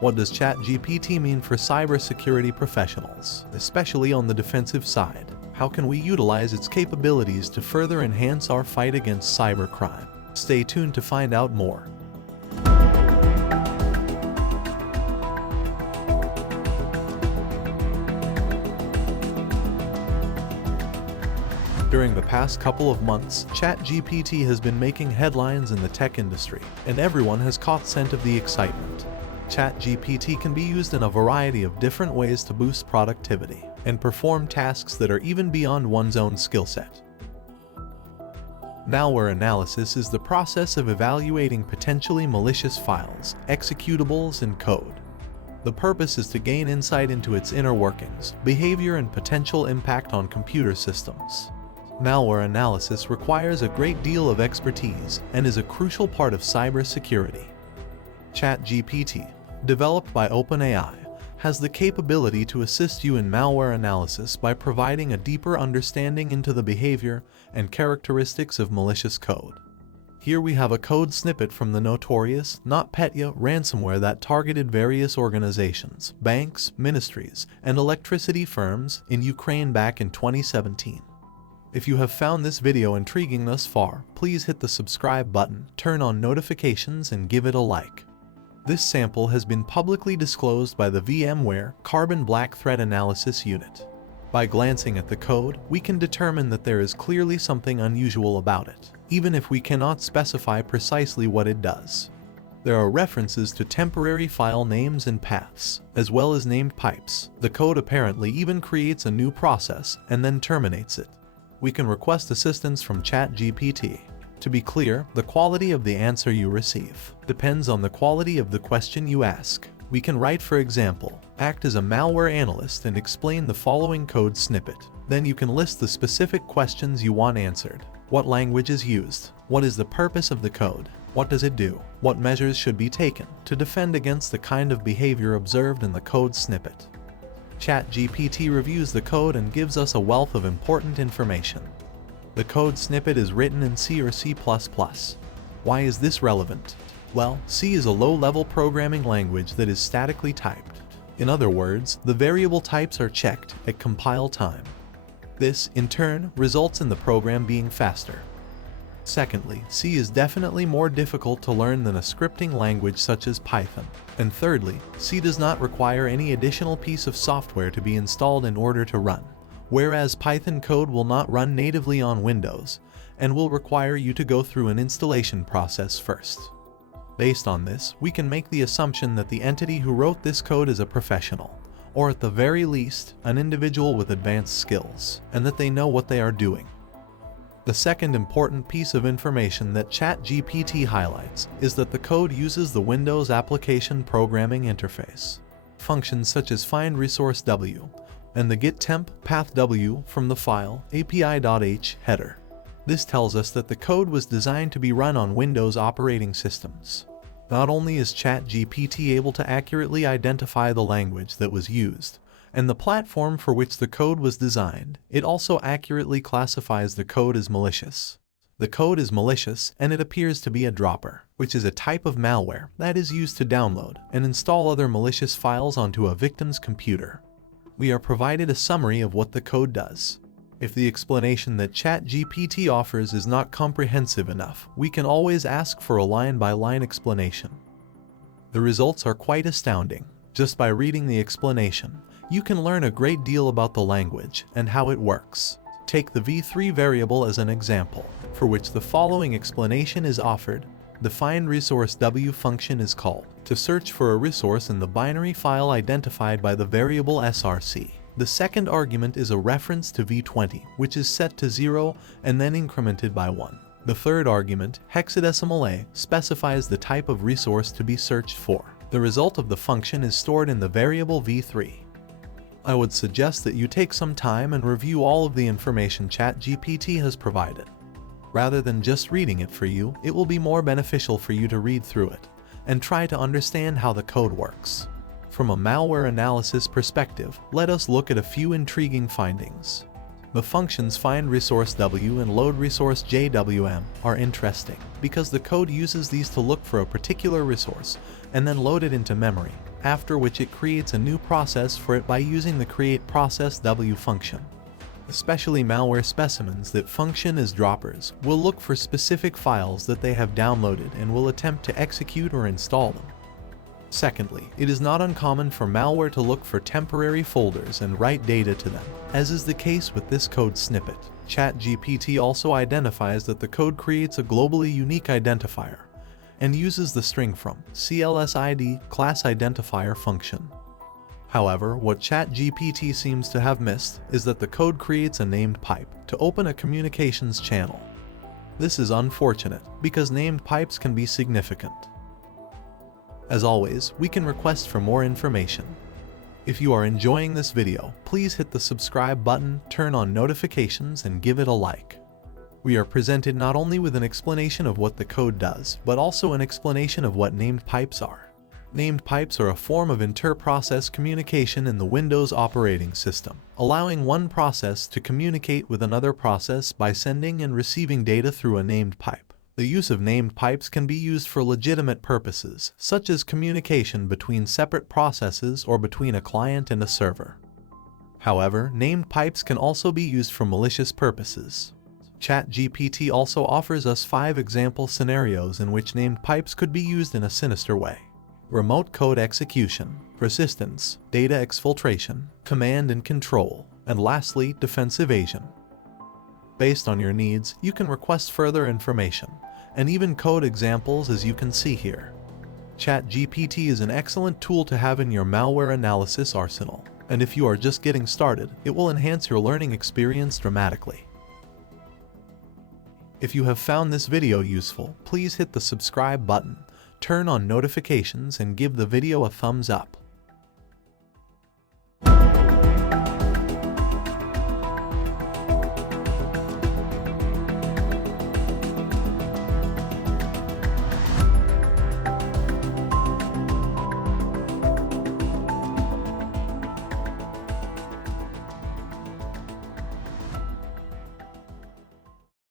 What does ChatGPT mean for cybersecurity professionals, especially on the defensive side? How can we utilize its capabilities to further enhance our fight against cybercrime? Stay tuned to find out more. During the past couple of months, ChatGPT has been making headlines in the tech industry, and everyone has caught scent of the excitement. ChatGPT can be used in a variety of different ways to boost productivity and perform tasks that are even beyond one's own skill set. Malware analysis is the process of evaluating potentially malicious files, executables, and code. The purpose is to gain insight into its inner workings, behavior, and potential impact on computer systems. Malware analysis requires a great deal of expertise and is a crucial part of cybersecurity. ChatGPT, developed by OpenAI, has the capability to assist you in malware analysis by providing a deeper understanding into the behavior and characteristics of malicious code. Here we have a code snippet from the notorious NotPetya ransomware that targeted various organizations, banks, ministries, and electricity firms in Ukraine back in 2017. If you have found this video intriguing thus far, please hit the subscribe button, turn on notifications, and give it a like. This sample has been publicly disclosed by the VMware Carbon Black Threat Analysis Unit. By glancing at the code, we can determine that there is clearly something unusual about it, even if we cannot specify precisely what it does. There are references to temporary file names and paths, as well as named pipes. The code apparently even creates a new process and then terminates it. We can request assistance from ChatGPT. To be clear, the quality of the answer you receive depends on the quality of the question you ask. We can write, for example, act as a malware analyst and explain the following code snippet. Then you can list the specific questions you want answered. What language is used? What is the purpose of the code? What does it do? What measures should be taken to defend against the kind of behavior observed in the code snippet? ChatGPT reviews the code and gives us a wealth of important information. The code snippet is written in C or C++. Why is this relevant? Well, C is a low-level programming language that is statically typed. In other words, the variable types are checked at compile time. This, in turn, results in the program being faster. Secondly, C is definitely more difficult to learn than a scripting language such as Python. And thirdly, C does not require any additional piece of software to be installed in order to run, whereas Python code will not run natively on Windows and will require you to go through an installation process first. Based on this, we can make the assumption that the entity who wrote this code is a professional, or at the very least, an individual with advanced skills, and that they know what they are doing. The second important piece of information that ChatGPT highlights is that the code uses the Windows Application Programming Interface. Functions such as find resource W and the get temp path W from the file api.h header. This tells us that the code was designed to be run on Windows operating systems. Not only is ChatGPT able to accurately identify the language that was used and the platform for which the code was designed, it also accurately classifies the code as malicious. The code is malicious and it appears to be a dropper, which is a type of malware that is used to download and install other malicious files onto a victim's computer. We are provided a summary of what the code does. If the explanation that ChatGPT offers is not comprehensive enough, we can always ask for a line-by-line explanation. The results are quite astounding. Just by reading the explanation, you can learn a great deal about the language and how it works. Take the v3 variable as an example, for which the following explanation is offered. The find resource W function is called to search for a resource in the binary file identified by the variable src. The second argument is a reference to v20, which is set to 0 and then incremented by 1. The third argument, hexadecimal A, specifies the type of resource to be searched for. The result of the function is stored in the variable v3. I would suggest that you take some time and review all of the information ChatGPT has provided. Rather than just reading it for you, it will be more beneficial for you to read through it and try to understand how the code works. From a malware analysis perspective, let us look at a few intriguing findings. The functions find resource W and load resource JWM are interesting because the code uses these to look for a particular resource and then load it into memory. after which it creates a new process for it by using the createProcessW function. Especially malware specimens that function as droppers will look for specific files that they have downloaded and will attempt to execute or install them. Secondly, it is not uncommon for malware to look for temporary folders and write data to them, as is the case with this code snippet. ChatGPT also identifies that the code creates a globally unique identifier and uses the string from CLSID class identifier function. However, what ChatGPT seems to have missed is that the code creates a named pipe to open a communications channel. This is unfortunate because named pipes can be significant. As always, we can request for more information. If you are enjoying this video, please hit the subscribe button, turn on notifications, and give it a like. We are presented not only with an explanation of what the code does, but also an explanation of what named pipes are. Named pipes are a form of inter-process communication in the Windows operating system, allowing one process to communicate with another process by sending and receiving data through a named pipe. The use of named pipes can be used for legitimate purposes, such as communication between separate processes or between a client and a server. However, named pipes can also be used for malicious purposes. ChatGPT also offers us 5 example scenarios in which named pipes could be used in a sinister way: remote code execution, persistence, data exfiltration, command and control, and lastly, defense evasion. Based on your needs, you can request further information, and even code examples as you can see here. ChatGPT is an excellent tool to have in your malware analysis arsenal, and if you are just getting started, it will enhance your learning experience dramatically. If you have found this video useful, please hit the subscribe button, turn on notifications, and give the video a thumbs up.